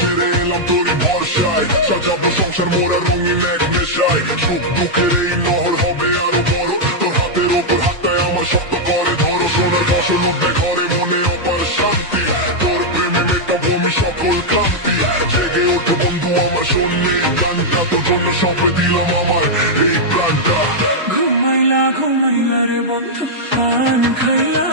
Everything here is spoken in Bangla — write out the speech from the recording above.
ছেড়ে এলাম তোরই ভরসায়, সাজাবো সংসার মোরা রঙিন এক নেশায়। সুখ দুঃখের এই নহর হবে আরো বড়, তোর হাতের ওপর হাতটায় আমার শক্ত করে ধরো। সোনার ফসল উঠবে ঘরে, মনে অপার শান্তি, তোর প্রেমে মেটাবো আমি সকল ক্লান্তি। জেগে ওঠো বন্ধু আমার, শোনলে গানটা তোর জন্য সঁপে দিলাম আমার এই প্রাণটা। ঘুমাইলা ঘুমাইলা রে বন্ধু, পান খাইলা